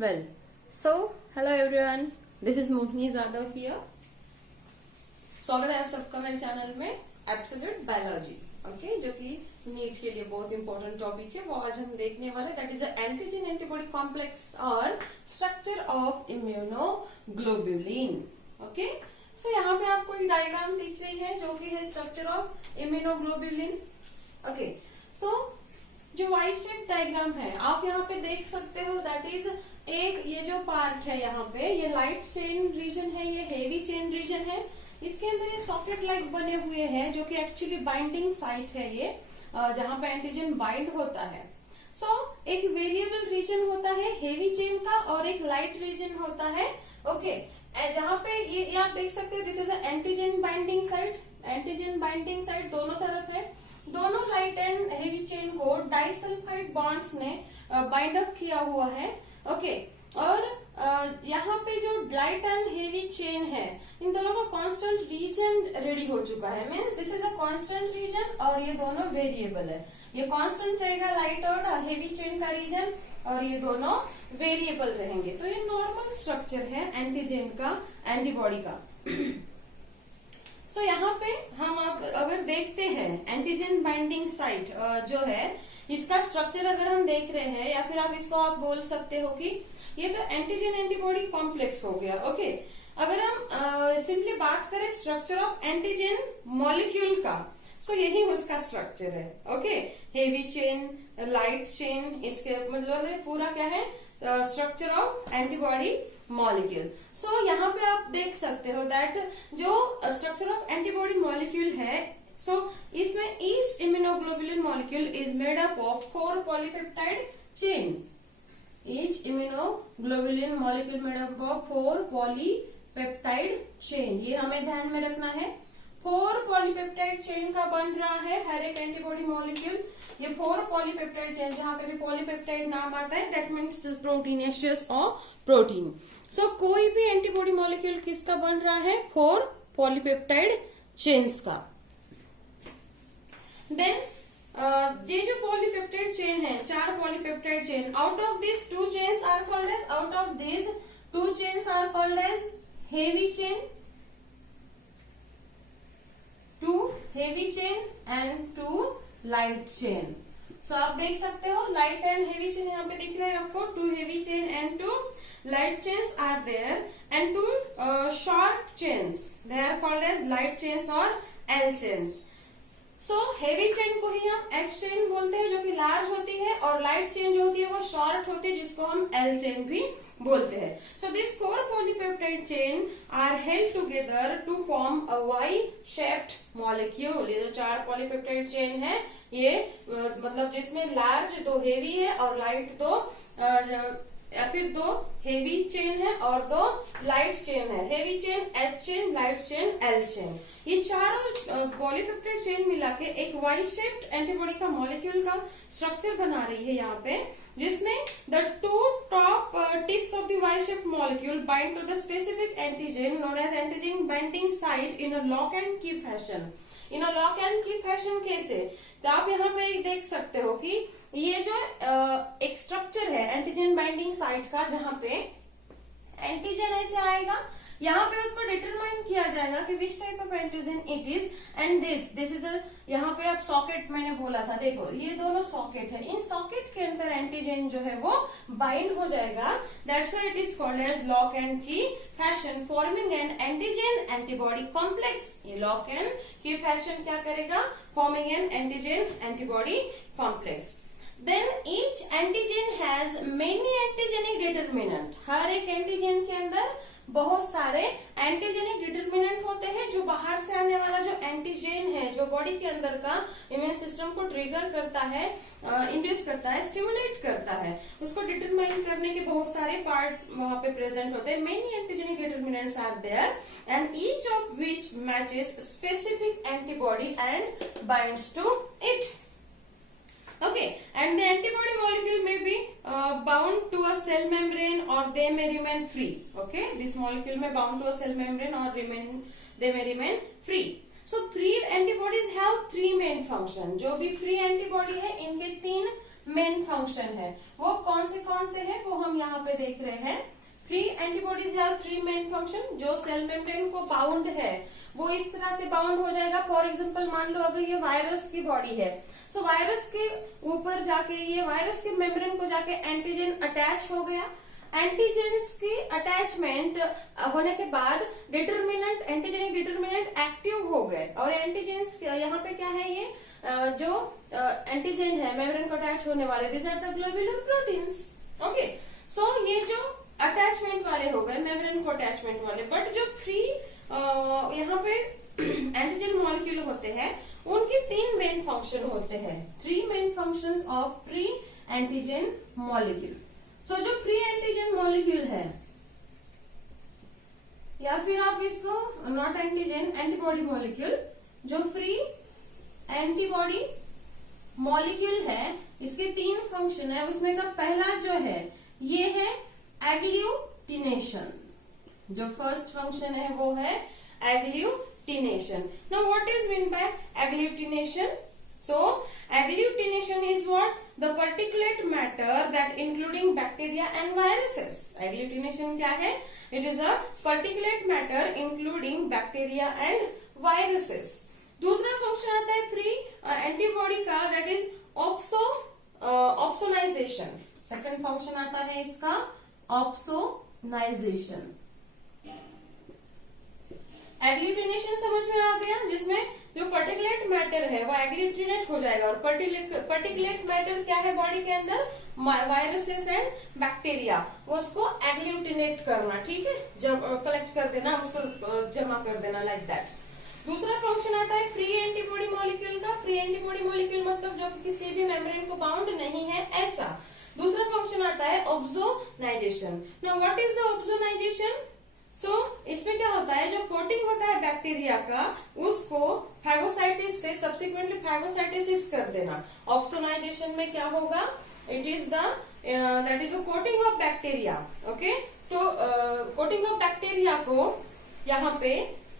Well, so hello everyone, this is Mohini Jadhav here. स्वागत है आप सबका मेरे चैनल में एब्सोल्यूट बायोलॉजी, ओके, जो कि नीट के लिए बहुत इंपॉर्टेंट टॉपिक है. वो आज हम देखने वाले that is antigen antibody complex और स्ट्रक्चर ऑफ इम्यूनोग्लोबुलिन. ओके, सो यहाँ पे आपको एक डायग्राम दिख रही है जो कि है स्ट्रक्चर ऑफ इम्यूनोग्लोबुलिन. ओके, सो जो वाई शेप डायग्राम है आप यहाँ पे देख सकते हो दैट इज एक ये जो पार्ट है यहाँ पे ये लाइट चेन रीजन है, ये हेवी चेन रीजन है. इसके अंदर ये सॉकेट लाइक बने हुए हैं जो कि एक्चुअली बाइंडिंग साइट है ये जहाँ पे एंटीजन बाइंड होता है. एक वेरिएबल रीजन होता है हेवी चेन का और एक लाइट रीजन होता है. ओके, जहाँ पे ये आप देख सकते हो this is antigen binding site. Antigen binding site दोनों तरफ है. दोनों लाइट एंड हेवी चेन को डाइसल्फाइड बॉन्ड्स ने बाइंड अप किया हुआ है. ओके, और यहाँ पे जो लाइट एंड हेवी चेन है इन दोनों का कांस्टेंट रीजन रेडी हो चुका है. Means this is a constant region और ये दोनों वेरिएबल है. ये कांस्टेंट रहेगा लाइट और हेवी चेन का रीजन और ये दोनों वेरिएबल रहेंगे. तो ये नॉर्मल स्ट्रक्चर है एंटीजन का, एंटीबॉडी का. यहाँ पे हम अब अगर देखते हैं एंटीजन बाइंडिंग साइट जो है इसका स्ट्रक्चर अगर हम देख रहे हैं या फिर आप बोल सकते हो कि ये तो एंटीजन एंटीबॉडी कॉम्प्लेक्स हो गया. ओके, अगर हम सिंपली बात करें स्ट्रक्चर ऑफ एंटीजन मॉलिक्यूल का, यही उसका स्ट्रक्चर है. Okay, heavy chain, light chain, इसके मतलब पूरा क्या है स्ट्रक्चर ऑफ एंटीबॉडी मॉलिक्यूल. यहाँ पे आप देख सकते हो दैट जो स्ट्रक्चर ऑफ एंटीबॉडी मॉलिक्यूल है इसमें each immunoglobulin molecule is made up of 4 polypeptide chain. Each immunoglobulin molecule made up of 4 polypeptide chain. ये हमें ध्यान में रखना है. 4 पॉलीपेप्टाइड चेन का बन रहा है हर एक एंटीबॉडी मॉलिक्यूल. ये 4 पॉलीपेप्टाइड चेन, जहां पे भी पॉलीपेप्टाइड नाम आता है दैट मीन्स प्रोटीनेशियस और प्रोटीन. कोई भी एंटीबॉडी मॉलिक्यूल किसका बन रहा है 4 पॉलीपेप्टाइड चेन्स का. देन ये जो पॉलीपेप्टाइड चेन है 4 polypeptide chain, out of this 2 chains are called as heavy chain, 2 heavy chain and 2 light chain. आप देख सकते हो लाइट एंड हेवी चेन यहाँ पे दिख रहे हैं आपको. 2 heavy chain and 2 light chains are there and 2 short chains, they are called as light chains or L chains. Heavy chain को ही हम H चेन बोलते हैं जो कि लार्ज होती है और लाइट चेन जो होती है वो शॉर्ट होती है जिसको हम L चेन भी बोलते हैं. This 4 polypeptide chain are held together to form a Y-shaped molecule. ये जो 4 polypeptide chain है ये मतलब जिसमें लार्ज 2 हेवी है और लाइट 2 या फिर 2 हेवी चेन है और 2 लाइट चेन है. Heavy chain H chain, light chain L chain. ये चारों पॉलीपेप्टाइड चेन मिला के एक वाई शेप्ड एंटीबॉडी का मॉलिक्यूल का स्ट्रक्चर बना रही है यहाँ पे, जिसमें the 2 top tips of the Y shaped molecule bind to the specific antigen known as antigen binding site in a lock and key fashion. In a lock and key fashion कैसे, तो आप यहाँ पे देख सकते हो कि ये जो एक स्ट्रक्चर है एंटीजन बाइंडिंग साइट का, जहाँ पे एंटीजन ऐसे आएगा, यहाँ पे उसको डिटरमाइन किया जाएगा कि which type of antigen it is and this is यहाँ पे अब सॉकेट मैंने बोला था, देखो ये दोनों सॉकेट है. इन सॉकेट के अंदर एंटीजन जो है वो बाइंड हो जाएगा. That's why it is called as lock and key fashion forming an antigen antibody complex. ये लॉक एंड की फैशन क्या करेगा, forming an antigen antibody complex. Then each antigen has many antigenic determinant. हर एक antigen के अंदर बहुत सारे antigenic determinant होते हैं जो बाहर से आने वाला जो एंटीजन है जो बॉडी के अंदर का इम्यून सिस्टम को ट्रिगर करता है, इंड्यूस करता है, स्टिमुलेट करता है, उसको डिटरमाइन करने के बहुत सारे पार्ट वहां पे प्रेजेंट होते हैं. Many antigenic determinants are there and each of which matches specific antibody and binds to it. Okay, and the antibody molecule may be bound to a cell membrane or they may remain free. Okay, this molecule may bound to a cell membrane or they may remain free. Free antibodies have 3 main function. जो भी free antibody है इनके 3 main function है। वो कौन से है वो हम यहाँ पे देख रहे हैं। Free antibodies have 3 main function. जो सेल मेम्ब्रेन को बाउंड है वो इस तरह से बाउंड हो जाएगा। फॉर एग्जांपल मान लो अगर ये वायरस की बॉडी है, तो वायरस के ऊपर जाके ये वायरस के मेम्ब्रेन को जाके एंटीजन अटैच हो गया। एंटीजेंस की अटैचमेंट होने के बाद डिटर्मिनेंट, एंटीजेनिक डिटर्मिनेंट एक्टिव हो गए, और एंटीजेंस यहाँ पे क्या है, ये जो एंटीजन है मेम्ब्रेन को अटैच होने वाले, this are the globular proteins. Okay, so ये जो अटैचमेंट वाले हो गए, मेम्ब्रेन को अटैचमेंट वाले, बट जो फ्री यहाँ पे एंटीजन मॉलिक्यूल होते हैं उनके 3 मेन फंक्शन होते हैं। 3 main functions of pre antigen molecule. So जो प्री एंटीजन मॉलिक्यूल है, या फिर आप इसको नॉट एंटीजन एंटीबॉडी मॉलिक्यूल, जो फ्री एंटीबॉडी मॉलिक्यूल है, इसके 3 फंक्शन है। उसमें का पहला जो है ये है एग्लूटिनेशन। जो फर्स्ट फंक्शन है वो है agglutination. Now what is mean by agglutination? So agglutination is what? The particulate matter that including bacteria and viruses. Agglutination क्या है? It is a particulate matter including bacteria and viruses. दूसरा function आता है pre antibody का, that is opsonization. Second function आता है इसका opsonization. Agglutination समझ में आ गया, जिसमें जो पर्टिकुलेट मैटर है वो एग्लूटिनेट हो जाएगा। और पर्टिकुलेट मैटर क्या है बॉडी के अंदर? वायरसेस एंड बैक्टीरिया, उसको एग्लूटिनेट करना, ठीक है, जब कलेक्ट कर देना, उसको जमा कर देना, लाइक दैट। दूसरा फंक्शन आता है फ्री एंटीबॉडी मॉलिक्यूल का। फ्री एंटीबॉडी मॉलिक्यूल मतलब जो कि किसी भी मेम्ब्रेन को बाउंड नहीं है, ऐसा। दूसरा फंक्शन आता है opsonization. Now what is the opsonization? इसमें क्या होता है, जो कोटिंग होता है बैक्टीरिया का, उसको फैगोसाइटिस से सब्सिक्वेंटली फैगोसाइटिस कर देना। ऑब्सोनाइजेशन में क्या होगा? It is that is the coating of bacteria. Okay, तो कोटिंग ऑफ बैक्टीरिया को यहाँ पे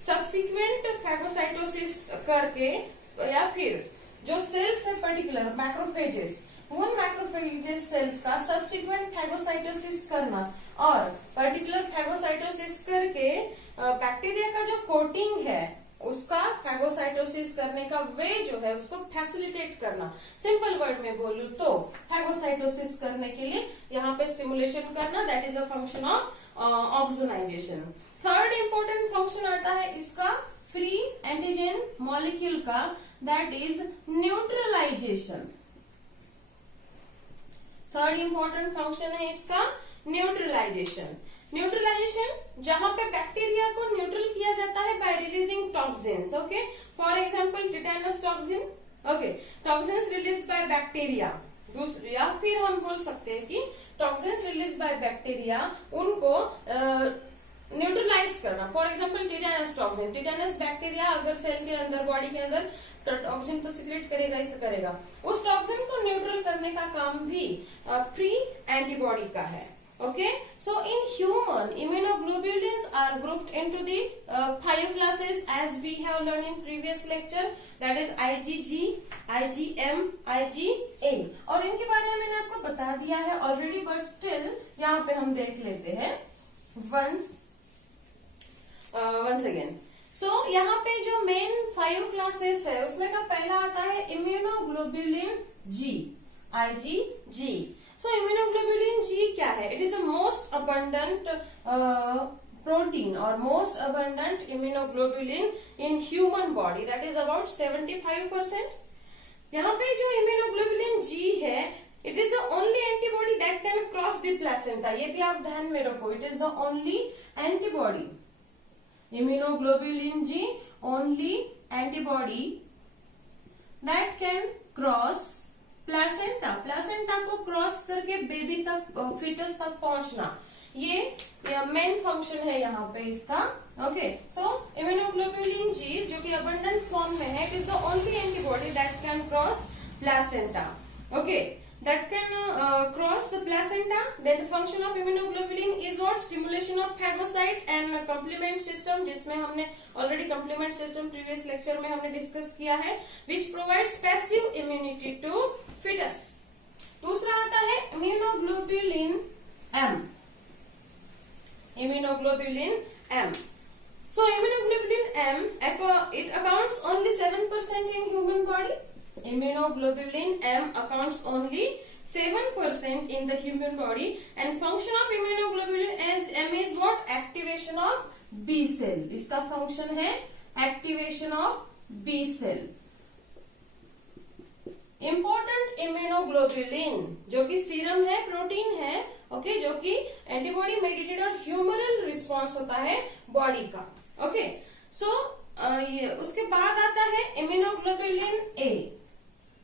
सब्सिक्वेंट फैगोसाइटोसिस करके, या फिर जो सेल्स है पर्टिकुलर मैक्रोफेजेस, उन मैक्रोफेजेस सेल्स का सब्सिक्वेंट फैगोसाइटोसिस करना, और पर्टिकुलर फैगोसाइटोसिस करके बैक्टीरिया का जो कोटिंग है उसका फैगोसाइटोसिस करने का वे जो है उसको फैसिलिटेट करना। सिंपल वर्ड में बोलूं तो फैगोसाइटोसिस करने के लिए यहाँ पे स्टिमुलेशन करना, that is a function of opsonization. Third important function आता है इसका फ्री एंटीजन मॉलिक्यूल का, that is neutralization. Third important function है इसका न्यूट्रलाइजेशन। न्यूट्रलाइजेशन जहां पे बैक्टीरिया को न्यूट्रल किया जाता है bye releasing toxins. Okay, for example tetanus toxin. Okay, toxins release by bacteria. या फिर हम बोल सकते हैं कि टॉक्सिन्स रिलीज बाय बैक्टीरिया, उनको न्यूट्रलाइज करना। For example tetanus toxin, tetanus bacteria अगर सेल के अंदर, बॉडी के अंदर टॉक्सिन तो सिक्रेट करेगा, इसे करेगा, उस टॉक्सिन को न्यूट्रल करने का काम भी फ्री एंटीबॉडी का है। Okay, so in human, immunoglobulins are grouped into the 5 classes as we have learned in previous lecture, that is IgG, IgM, IgA, और इनके बारे में मैंने आपको बता दिया है ऑलरेडी, बट स्टिल यहाँ पे हम देख लेते हैं once again. So यहाँ पे जो मेन 5 क्लासेस है उसमें का पहला आता है immunoglobulin G, IgG. So immunoglobulin G क्या है? It is the most abundant protein or most abundant immunoglobulin in human body, that is about 75%. यहाँ पे जो immunoglobulin G है, it is the only antibody that can cross the placenta. ये भी आप ध्यान में रखो, it is the only antibody. Immunoglobulin G, only antibody that can cross placenta. Placenta को क्रॉस करके बेबी तक, फीटस तक पहुंचना, ये मेन फंक्शन है यहाँ पे इसका। ओके, सो इम्यूनोग्लोबुलिन जी जो कि अबंडेंट फॉर्म में है, it is the only antibody that can cross placenta. Okay, that can cross the placenta. Then the function of immunoglobulin is what? Stimulation of phagocyte and complement system, जिसमें हमने already complement system previous lecture में हमने discuss किया है, which provides passive immunity to fetus. दूसरा आता है immunoglobulin M. Immunoglobulin M. So immunoglobulin M, it accounts only 7% in human body. Immunoglobulin M accounts only 7% in the human body, and function of immunoglobulin M is what? Activation of B cell. इसका function है activation of B cell. Important immunoglobulin जो कि serum है, protein है, okay, जो कि antibody mediated और humoral response होता है बॉडी का, ओके। सो उसके बाद आता है immunoglobulin A.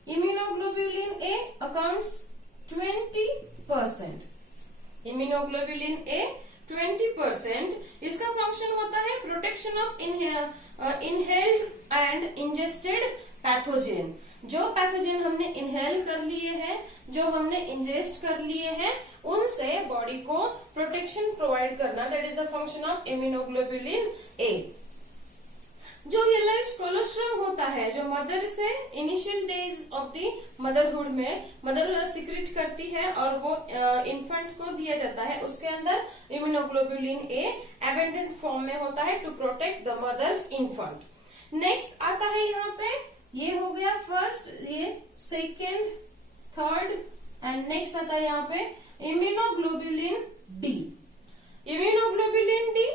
Immunoglobulin A accounts 20%। Immunoglobulin A 20%। इसका फंक्शन होता है protection of inhaled and ingested pathogen. जो पैथोजेन हमने इनहेल कर लिए हैं, जो हमने इंजेस्ट कर लिए हैं, उनसे बॉडी को प्रोटेक्शन प्रोवाइड करना, that is the function of immunoglobulin A. जो येलोइश कोलेस्ट्रॉल होता है, जो मदर से initial days of the motherhood में मदर सिक्रेट करती है और वो इन्फेंट को दिया जाता है, उसके अंदर इम्यूनोग्लोबुलिन ए एबेंडेंट फॉर्म में होता है to protect the mother's infant. Next आता है यहाँ पे, ये हो गया फर्स्ट, ये सेकेंड, थर्ड, एंड नेक्स्ट आता है यहाँ पे immunoglobulin D. Immunoglobulin D,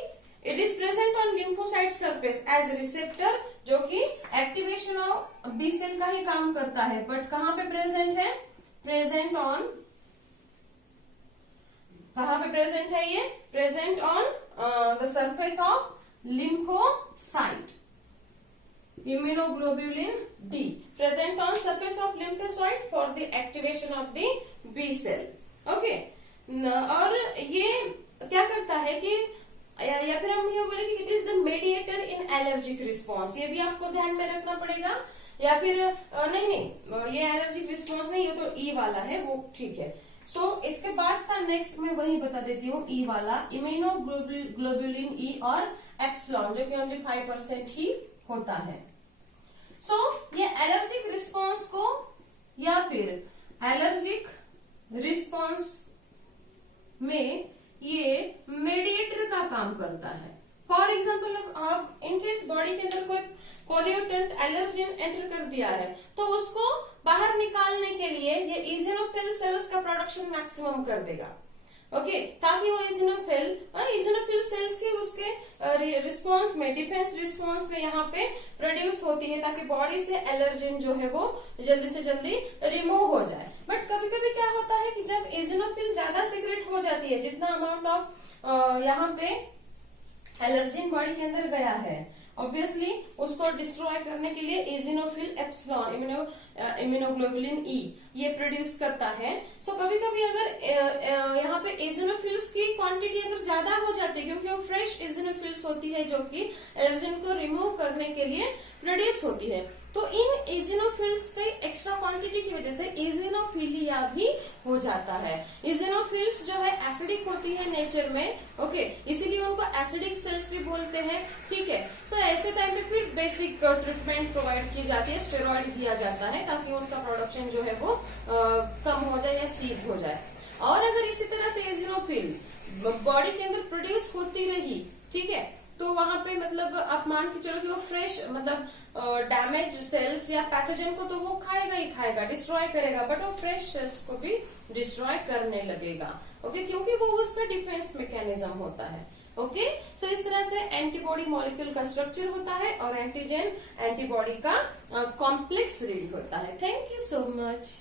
it is present on lymphocyte surface as receptor, जो कि एक्टिवेशन ऑफ बी सेल का ही काम करता है, बट कहाँ पे प्रेजेंट है? प्रेजेंट ऑन, कहाँ पे प्रेजेंट है ये? Present on the surface of lymphocyte. Immunoglobulin D present on surface of lymphocyte for the activation of the B cell. Okay. और ये क्या करता है कि या फिर हम ये बोले कि it is the mediator in allergic response. ये भी आपको ध्यान में रखना पड़ेगा। या फिर नहीं, ये एलर्जिक रिस्पॉन्स नहीं, ये तो ई वाला है, वो ठीक है। सो इसके बाद का नेक्स्ट मैं वही बता देती हूँ, ई वाला इम्यूनोग्लोबुलिन ई और एप्सिलॉन, जो कि ओनली 5% ही होता है। सो ये एलर्जिक रिस्पॉन्स को या फिर एलर्जिक रिस्पॉन्स में ये मेडिएटर का काम करता है। फॉर एग्जाम्पल, अब इनकेस बॉडी के अंदर कोई पोल्यूटेंट एलर्जिन एंटर कर दिया है, तो उसको बाहर निकालने के लिए ये इजिनोफिल सेल्स का प्रोडक्शन मैक्सिमम कर देगा, ओके, ताकि वो इजिनोफिल सेल्स ही उसके रिस्पॉन्स में, डिफेंस रिस्पॉन्स में यहाँ पे प्रोड्यूस होती है, ताकि बॉडी से एलर्जिन जो है वो जल्दी से जल्दी रिमूव हो जाए। बट कभी कभी क्या होता है कि जब इजिनोफिल ज्यादा सीक्रेट हो जाती है, जितना अमाउंट ऑफ यहाँ पे एलर्जिन बॉडी के अंदर गया है, ऑब्वियसली उसको डिस्ट्रॉय करने के लिए इजिनोफिल एप्सिलॉन, इम्यूनोग्लोबुलिन ई, ये प्रोड्यूस करता है। सो कभी कभी अगर यहाँ पे इजिनोफिल्स की क्वांटिटी अगर ज्यादा हो जाती है, क्योंकि वो फ्रेश इजिनोफिल्स होती है जो कि एलर्जिन को रिमूव करने के लिए प्रोड्यूस होती है, तो इन इजिनोफिल्स की एक्स्ट्रा क्वांटिटी की वजह से इजिनोफिलिया भी हो जाता है। इजिनोफिल्स जो है एसिडिक होती है नेचर में, ओके, इसीलिए उनको एसिडिक सेल्स भी बोलते हैं, ठीक है। सो ऐसे टाइम पे फिर बेसिक ट्रीटमेंट प्रोवाइड की जाती है, स्टेरॉइड दिया जाता है, ताकि उनका प्रोडक्शन जो है वो कम हो जाए या सीज हो जाए। और अगर इसी तरह से इजिनोफिल बॉडी के अंदर प्रोड्यूस होती रही, ठीक है, तो वहां पे मतलब आप मान के चलो कि वो फ्रेश मतलब डैमेज सेल्स या पैथोजन को तो वो खाएगा ही खाएगा, डिस्ट्रॉय करेगा, बट वो फ्रेश सेल्स को भी डिस्ट्रॉय करने लगेगा, ओके, क्योंकि वो उसका डिफेंस मैकेनिज्म होता है, ओके। सो इस तरह से एंटीबॉडी मॉलिक्यूल का स्ट्रक्चर होता है और एंटीजन एंटीबॉडी का कॉम्प्लेक्स रेडी होता है। Thank you so much.